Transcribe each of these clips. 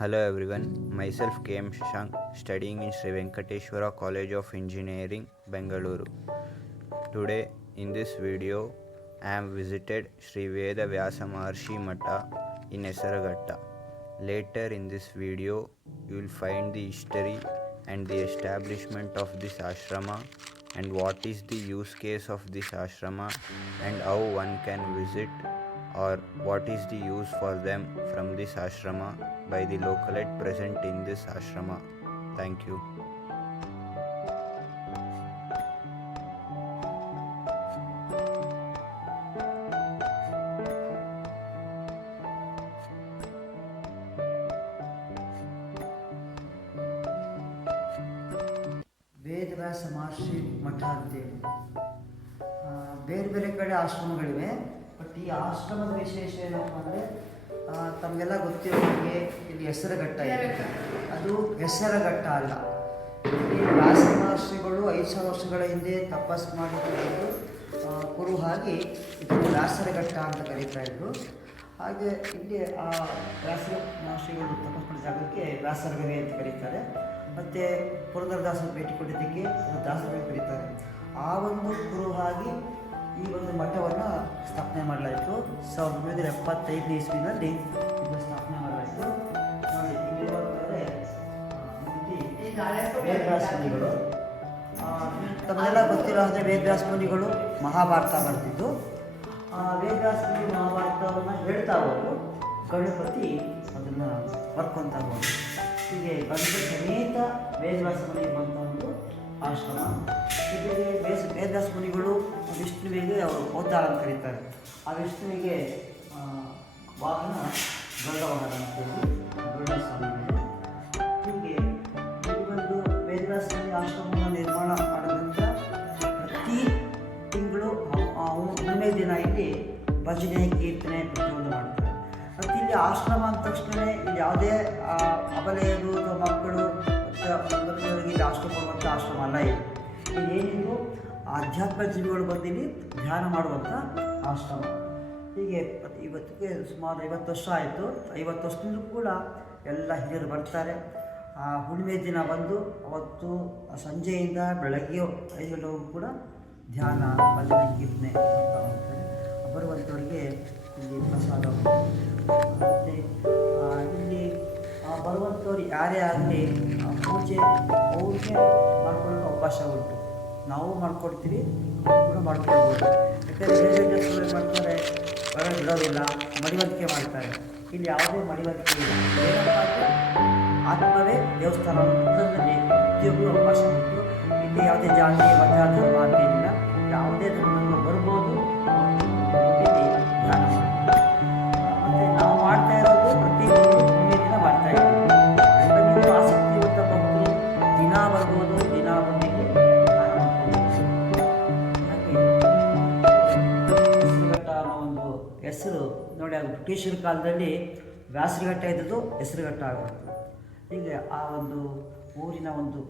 Hello everyone, myself KM Shashank, studying in Sri Venkateshwara College of Engineering, Bengaluru. Today in this video, I am visited Sri Veda Vyasa Maharshi Mata in Esaragatta. Later in this video, you will find the history and the establishment of this ashrama and what is the use case of this ashrama and how one can visit or what is the use for them from this ashrama by the localite present in this ashrama. Thank you. Vedavyasa ಮಹರ್ಷಿ ಮಠ ಅಂತೇಳಿ ಬೇರೆ ಬೇರೆ ಕಡೆ ಆಶ್ರಮಗಳಿವೆ. But ಈ ಆಶ್ರಮದ ವಿಶೇಷ ಏನಪ್ಪ ಅಂದರೆ ತಮಗೆಲ್ಲ ಗೊತ್ತಿರೋ ಹಾಗೆ ಇಲ್ಲಿ ಹೆಸರುಘಟ್ಟ ಇದೆ. ಅದು ಹೆಸರುಘಟ್ಟ ಅಲ್ಲ, ಇಲ್ಲಿ ವ್ಯಾಸ ಮಹರ್ಷಿಗಳು 5,000 ವರ್ಷಗಳ ಹಿಂದೆ ತಪಸ್ಸು ಮಾಡಿಕೊಂಡು ಕುರು ಹಾಗೆ ಇದನ್ನು ವ್ಯಾಸರಘಟ್ಟ ಅಂತ ಕರೀತಾ ಇದ್ರು. ಹಾಗೆ ಇಲ್ಲಿ ಆ ವ್ಯಾಸ ಮಹರ್ಷಿಗಳು ತಪಸ್ಸು ಮಾಡಿದ ಜಾಗಕ್ಕೆ ವ್ಯಾಸರಗವಿ ಅಂತ ಕರೀತಾರೆ. ಮತ್ತು ಪುರಂದರದಾಸರು ಭೇಟಿ ಕೊಟ್ಟಿದ್ದಕ್ಕೆ ದಾಸರು ಕರೀತಾರೆ. ಆ ಒಂದು ಕುರುಹಾಗಿ ಈ ಒಂದು ಮಠವನ್ನು ಸ್ಥಾಪನೆ ಮಾಡಲಾಯಿತು. 1975 ಇಸ್ವಿನಲ್ಲಿ ಇದನ್ನು ಸ್ಥಾಪನೆ ಮಾಡಲಾಯಿತು. ನೋಡಿ ಇಲ್ಲಿರುವಂಥವರೇ ವೇದವ್ಯಾಸ ಮುನಿಗಳು. ತಮಗೆಲ್ಲ ಗೊತ್ತಿರೋ ಹಾಗೆ ವೇದವ್ಯಾಸ ಮುನಿಗಳು ಮಹಾಭಾರತ ಬರ್ತಿದ್ದು. ವೇದವ್ಯಾಸ ಮುನಿ ಮಹಾಭಾರತವನ್ನು ಹೇಳ್ತಾ ಹೋದ್ರು, ಗಣಪತಿ ಅದನ್ನು ಬರ್ಕೊತಾ ಹೋದ್ರು. ಹೀಗೆ ಬಂದು ಸಮೇತ ವೇದವ್ಯಾಸ ಮುನಿ ಬಂತ ಒಂದು ಆಶ್ರಮ. ಹೀಗೆ ವೇದವ್ಯಾಸ ಮುನಿಗಳು ವಿಷ್ಣುವಿಗೆ ಅವರು ಅವತಾರ ಅಂತ ಕರೀತಾರೆ. ಆ ವಿಷ್ಣುವಿಗೆ ವಾಹನ ಗರುಡ ವಾಹನ ಅಂತೇಳಿ ಗರುಡ ಸ್ವಾಮಿ. ಹೀಗೆ ಈ ಒಂದು ವೇದವ್ಯಾಸ ಮುನಿ ಆಶ್ರಮವನ್ನು ನಿರ್ಮಾಣ ಮಾಡಿದ ನಂತರ ಪ್ರತಿ ತಿಂಗಳು ಹುಣ್ಣಿಮೆ ದಿನ ಇಲ್ಲಿ ಭಜನೆ ಕೀರ್ತನೆ ಪ್ರತಿಯೊಂದು ಮಾಡ್ತಾರೆ. ಮತ್ತು ಇಲ್ಲಿ ಆಶ್ರಮ ಅಂದ ತಕ್ಷಣ ಇಲ್ಲಿ ಯಾವುದೇ ಅಬಲೆಯರು ಅಥವಾ ಮಕ್ಕಳು ಮತ್ತು ಇಲ್ಲಿ ಆಶ್ರಮ ಕೊಡುವಂಥ ಆಶ್ರಮ ಅಲ್ಲ. ಇಲ್ಲಿ ಏನಿದು ಆಧ್ಯಾತ್ಮ ಜೀವಿಗಳು ಬಂದಿಲ್ಲಿ ಧ್ಯಾನ ಮಾಡುವಂಥ ಆಶ್ರಮ. ಹೀಗೆ ಇವತ್ತಿಗೆ ಸುಮಾರು 50 ವರ್ಷ ಆಯಿತು. 50 ವರ್ಷದಿಂದ ಕೂಡ ಎಲ್ಲ ಹಿರಿಯರು ಬರ್ತಾರೆ. ಹುಣ್ಣಿಮೆ ದಿನ ಬಂದು ಅವತ್ತು ಸಂಜೆಯಿಂದ ಬೆಳಗ್ಗೆ 5 ಗಂಟೆವರೆಗೂ ಕೂಡ ಧ್ಯಾನ ಭಜನೆ ಕೀರ್ತನೆ ಮಾಡ್ತಾ ಹೋಗ್ತಾರೆ. ಬರುವಂಥವರಿಗೆ ಇಲ್ಲಿ ಪ್ರಸಾದ. ಮತ್ತು ಇಲ್ಲಿ ಬರುವಂಥವ್ರು ಯಾರೇ ಆಗಲಿ ಪೂಜೆ ಅವ್ರಿಗೆ ಮಾಡ್ಕೊಳ್ಳೋಕೆ ಅವಕಾಶ ಉಂಟು. ನಾವು ಮಾಡ್ಕೊಡ್ತೀವಿ, ಕೂಡ ಮಾಡ್ಕೊಳ್ಬೋದು. ಯಾಕಂದರೆ ಮಾಡ್ತಾರೆ, ಹೊರಗೆ ಬಿಡೋದಿಲ್ಲ, ಮಡಿವಂತಿಕೆ ಮಾಡ್ತಾರೆ. ಇಲ್ಲಿ ಯಾವುದೇ ಮಡಿವಂತಿಕೆ ಇಲ್ಲ. ಏನಪ್ಪ ಆತ್ಮವೇ ದೇವಸ್ಥಾನ ಅನ್ನೋದರಲ್ಲಿ ಪ್ರತಿಯೊಬ್ಬರು ಅವಕಾಶ ಉಂಟು. ಇಲ್ಲಿ ಯಾವುದೇ ಜಾತಿ ಮತ ಧರ್ಮ ಅಂತೇನಿಲ್ಲ, ಯಾವುದೇ ಧರ್ಮ ಬರ್ಬೋದು, ಇಲ್ಲಿ ಧ್ಯಾನ ಮಾಡ್ತಾರೆ. ಮತ್ತು ನಾವು ಮಾಡ್ತಾ ಇರೋದು ಪ್ರತಿ ಹುಣ್ಣಿಮೆ ದಿನ ಮಾಡ್ತಾ ಇದ್ದೀವಿ. ಎಲ್ಲರಿಗೂ ಆಸಕ್ತಿಯುತ ಭಕ್ತರು ದಿನ ಬರ್ಬೋದು, ದಿನ ಬಂದಿಗೆ ಧ್ಯಾನ ಮಾಡ್ಕೊಂಡು. ಹಾಗೆ ಹೆಸರುಘಟ್ಟ ಅನ್ನೋ ಒಂದು ಹೆಸರು ನೋಡಿ, ಅದು ಬ್ರಿಟಿಷರ ಕಾಲದಲ್ಲಿ ವ್ಯಾಸರಘಟ್ಟ ಇದ್ದದ್ದು ಹೆಸರುಘಟ್ಟ ಆಗುತ್ತೆ. ಹೀಗೆ ಆ ಒಂದು ಊರಿನ ಒಂದು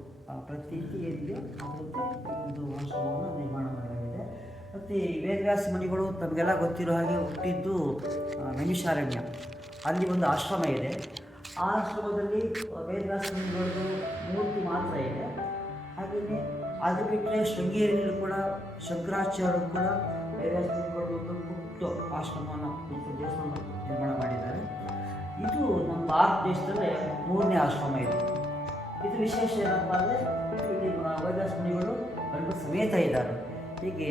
ಪ್ರತೀತಿ ಏನಿದೆ ಅದಕ್ಕೆ ಈ ಒಂದು ಆಶ್ರಮವನ್ನು ನಿರ್ಮಾಣ ಮಾಡಲಾಗಿದೆ. ಮತ್ತು ಈ ವೇದವ್ಯಾಸ ಮುನಿಗಳು ತಮಗೆಲ್ಲ ಗೊತ್ತಿರೋ ಹಾಗೆ ಹುಟ್ಟಿದ್ದು ನೈಮಿಷಾರಣ್ಯ. ಅಲ್ಲಿ ಒಂದು ಆಶ್ರಮ ಇದೆ. ಆ ಆಶ್ರಮದಲ್ಲಿ ವೇದವ್ಯಾಸ ಮುನಿಗಳದ್ದು ಮೂರ್ತಿ ಮಾತ್ರ ಇದೆ. ಹಾಗೆಯೇ ಅದು ಬಿಟ್ಟರೆ ಶೃಂಗೇರಿಯಲ್ಲೂ ಕೂಡ ಶಂಕರಾಚಾರ್ಯರು ಕೂಡ ವೇದವ್ಯಾಸ ಮುನಿಗಳು ಒಂದು ಪುಟ್ಟ ಆಶ್ರಮವನ್ನು ದೇವಸ್ಥಾನ ನಿರ್ಮಾಣ ಮಾಡಿದ್ದಾರೆ. ಇದು ನಮ್ಮ ಭಾರತ ದೇಶದಲ್ಲೇ 3ನೇ ಆಶ್ರಮ ಇದೆ. ಇದು ವಿಶೇಷ ಏನಪ್ಪ ಅಂದರೆ ಇಲ್ಲಿ ವೇದವ್ಯಾಸ ಮುನಿಗಳು ಗಂಡು ಸಮೇತ ಇದ್ದಾರೆ. ಹೀಗೆ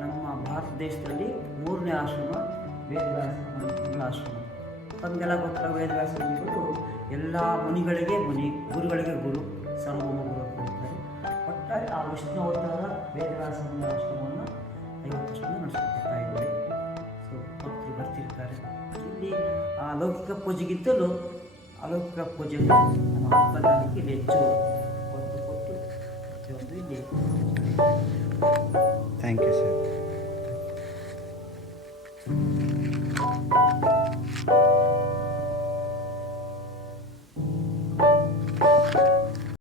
ನಮ್ಮ ಭಾರತ ದೇಶದಲ್ಲಿ 3ನೇ ಆಶ್ರಮ ವೇದವ್ಯಾಸ ಮುನಿಗಳ ಆಶ್ರಮ. ತಮಗೆಲ್ಲ ಗೊತ್ತಿರೋ ವೇದವ್ಯಾಸ ಮುನಿಗಳು ಎಲ್ಲ ಮುನಿಗಳಿಗೆ ಮುನಿ, ಗುರುಗಳಿಗೆ ಗುರು, ಸಾರ್ವಭೌಮ ಗುರು ಅಂತ ಹೇಳ್ತಾರೆ. ಒಟ್ಟಾರೆ ಆ ವಿಷ್ಣು ಅವತಾರ ವೇದವ್ಯಾಸ ಮುನಿ ಆಶ್ರಮವನ್ನು 50 ವರ್ಷದಿಂದ ನಡೆಸ್ಕೊಳ್ತಾ ಇದ್ದಾರೆ. ಸೊ ಭಕ್ತರು ಬರ್ತಿರ್ತಾರೆ. ಇಲ್ಲಿ ಲೌಕಿಕ ಪೂಜೆಗಿಂತಲೂ ಅಲೌಕಿಕ ಪೂಜೆಯನ್ನು ನಮ್ಮ ಹಬ್ಬಕ್ಕೆ ಇಲ್ಲಿ ಹೆಚ್ಚು ಒತ್ತು ಕೊಟ್ಟು ಪ್ರತಿಯೊಂದು ಇಲ್ಲಿ. Thank you sir.